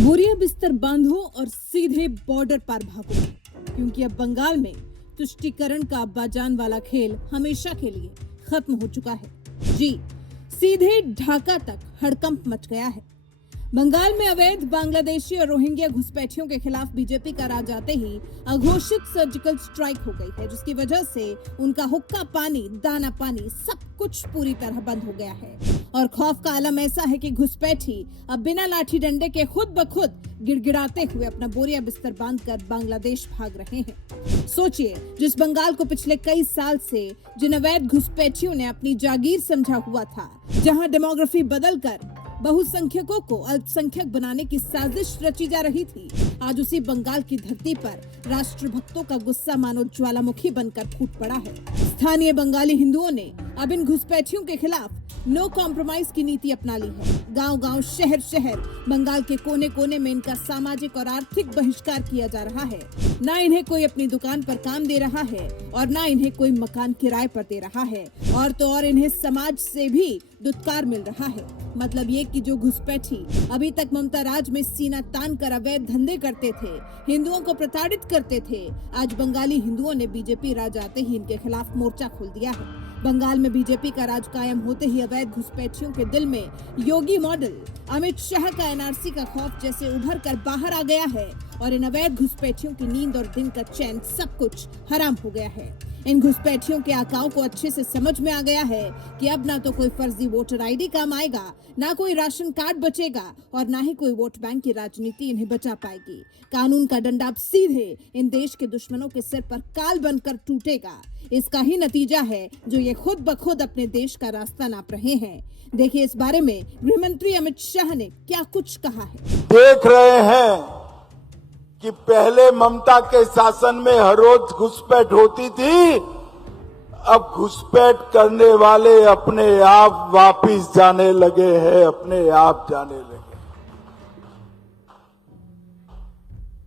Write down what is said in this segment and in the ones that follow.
बोरिया बिस्तर बांधो और सीधे बॉर्डर पार भागो, क्योंकि अब बंगाल में तुष्टीकरण का अब्बाजान वाला खेल हमेशा के लिए खत्म हो चुका है। जी, सीधे ढाका तक हड़कंप मच गया है। बंगाल में अवैध बांग्लादेशी और रोहिंग्या घुसपैठियों के खिलाफ बीजेपी का राज आते ही अघोषित सर्जिकल स्ट्राइक हो गई है, जिसकी वजह से उनका हुक्का पानी, दाना पानी सब कुछ पूरी तरह बंद हो गया है। और खौफ का आलम ऐसा है कि घुसपैठी अब बिना लाठी डंडे के खुद ब खुद गिड़गिड़ाते हुए अपना बोरिया बिस्तर बांधकर बांग्लादेश भाग रहे हैं। सोचिए, जिस बंगाल को पिछले कई साल से जिन अवैध घुसपैठियों ने अपनी जागीर समझा हुआ था, जहां डेमोग्राफी बदलकर बहुसंख्यकों को अल्पसंख्यक बनाने की साजिश रची जा रही थी, आज उसी बंगाल की धरती पर राष्ट्रभक्तों का गुस्सा मानो ज्वालामुखी बनकर फूट पड़ा है। स्थानीय बंगाली हिंदुओं ने अब इन घुसपैठियों के खिलाफ नो कॉम्प्रोमाइज की नीति अपना ली है। गांव-गांव, शहर-शहर, बंगाल के कोने-कोने में इनका सामाजिक और आर्थिक बहिष्कार किया जा रहा है। ना इन्हें कोई अपनी दुकान पर काम दे रहा है और ना इन्हें कोई मकान किराए पर दे रहा है, और तो और इन्हें समाज से भी दुत्कार मिल रहा है। मतलब ये कि जो घुसपैठी अभी तक ममता राज में सीना तान कर अवैध धंधे करते थे, हिंदुओं को प्रताड़ित करते थे, आज बंगाली हिंदुओं ने बीजेपी राज आते ही इनके खिलाफ मोर्चा खोल दिया है। बंगाल में बीजेपी का राज कायम होते ही अवैध घुसपैठियों के दिल में योगी मॉडल, अमित शाह का एनआरसी का खौफ जैसे उभर कर बाहर आ गया है, और इन अवैध घुसपैठियों की नींद और दिन का चैन सब कुछ हराम हो गया है। इन घुसपैठियों के आकाओं को अच्छे से समझ में आ गया है कि अब ना तो कोई फर्जी वोटर आईडी काम आएगा, ना कोई राशन कार्ड बचेगा, और ना ही कोई वोट बैंक की राजनीति इन्हें बचा पाएगी। कानून का डंडा अब सीधे इन देश के दुश्मनों के सिर पर काल बनकर टूटेगा। इसका ही नतीजा है जो ये खुद ब खुद अपने देश का रास्ता नाप रहे हैं। देखिए, इस बारे में गृह मंत्री अमित शाह ने क्या कुछ कहा है। देख रहे हैं कि पहले ममता के शासन में हर रोज घुसपैठ होती थी, अब घुसपैठ करने वाले अपने आप वापिस जाने लगे हैं, अपने आप जाने लगे।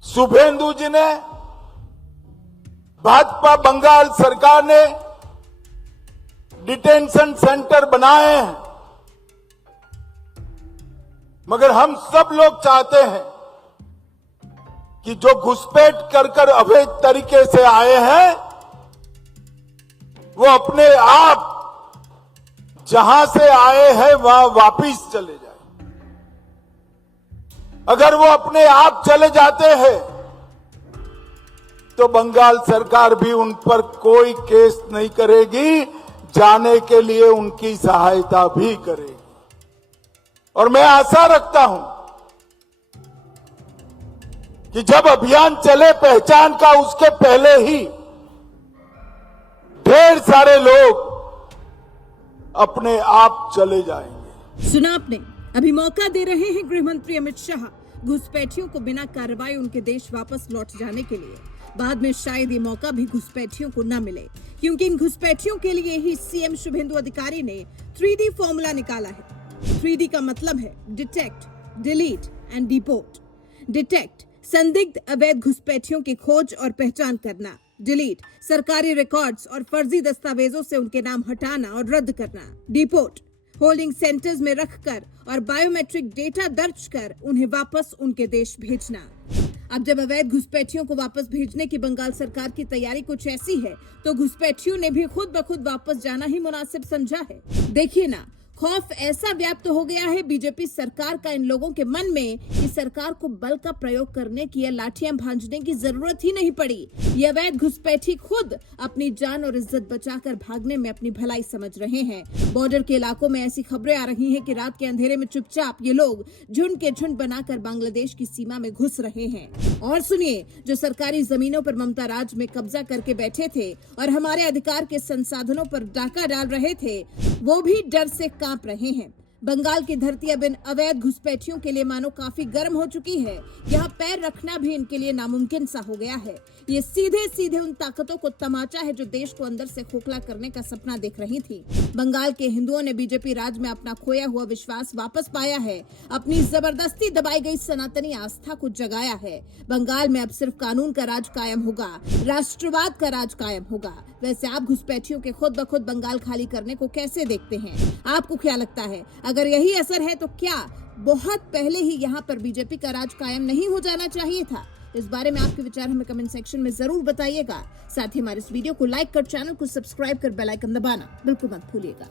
शुभेंदु जी ने, भाजपा बंगाल सरकार ने डिटेंशन सेंटर बनाए हैं, मगर हम सब लोग चाहते हैं कि जो घुसपैठ कर अवैध तरीके से आए हैं, वो अपने आप जहां से आए हैं वहां वापिस चले जाए। अगर वो अपने आप चले जाते हैं तो बंगाल सरकार भी उन पर कोई केस नहीं करेगी, जाने के लिए उनकी सहायता भी करेगी। और मैं आशा रखता हूं कि जब अभियान चले पहचान का, उसके पहले ही ढेर सारे लोग अपने आप चले जाएंगे। सुना आपने, अभी मौका दे रहे हैं गृह मंत्री अमित शाह घुसपैठियों को बिना कार्रवाई उनके देश वापस लौट जाने के लिए। बाद में शायद ये मौका भी घुसपैठियों को न मिले, क्योंकि इन घुसपैठियों के लिए ही सीएम शुभेंदु अधिकारी ने 3D फॉर्मूला निकाला है। 3D का मतलब है detect, delete and deport. Detect, संदिग्ध अवैध घुसपैठियों की खोज और पहचान करना। डिलीट, सरकारी रिकॉर्ड्स और फर्जी दस्तावेजों से उनके नाम हटाना और रद्द करना। डिपोर्ट, होल्डिंग सेंटर्स में रखकर और बायोमेट्रिक डेटा दर्ज कर उन्हें वापस उनके देश भेजना। अब जब अवैध घुसपैठियों को वापस भेजने की बंगाल सरकार की तैयारी कुछ ऐसी है, तो घुसपैठियों ने भी खुद ब खुद वापस जाना ही मुनासिब समझा है। देखिए ना, खौफ ऐसा व्याप्त हो गया है बीजेपी सरकार का इन लोगों के मन में कि सरकार को बल का प्रयोग करने की या लाठियां भांजने की जरूरत ही नहीं पड़ी। ये अवैध घुसपैठी खुद अपनी जान और इज्जत बचाकर भागने में अपनी भलाई समझ रहे हैं। बॉर्डर के इलाकों में ऐसी खबरें आ रही हैं कि रात के अंधेरे में चुपचाप ये लोग झुंड के झुंड बनाकर बांग्लादेश की सीमा में घुस रहे हैं। और सुनिए, जो सरकारी जमीनों पर ममता राज में कब्जा करके बैठे थे और हमारे अधिकार के संसाधनों पर डाका डाल रहे थे, वो भी डर से कांप रहे हैं। बंगाल की धरती अब इन अवैध घुसपैठियों के लिए मानो काफी गर्म हो चुकी है। यहाँ पैर रखना भी इनके लिए नामुमकिन सा हो गया है। ये सीधे सीधे उन ताकतों को तमाचा है जो देश को अंदर से खोखला करने का सपना देख रही थी। बंगाल के हिंदुओं ने बीजेपी राज में अपना खोया हुआ विश्वास वापस पाया है, अपनी जबरदस्ती दबाई गई सनातनी आस्था को जगाया है। बंगाल में अब सिर्फ कानून का राज कायम होगा, राष्ट्रवाद का राज कायम होगा, वैसे आप घुसपैठियों के खुद ब खुद बंगाल खाली करने को कैसे देखते हैं? आपको क्या लगता है, अगर यही असर है तो क्या बहुत पहले ही यहाँ पर बीजेपी का राज कायम नहीं हो जाना चाहिए था? इस बारे में आपके विचार हमें कमेंट सेक्शन में जरूर बताइएगा। साथ ही हमारे इस वीडियो को लाइक कर, चैनल को सब्सक्राइब कर, बेल आइकन दबाना बिल्कुल मत भूलिएगा।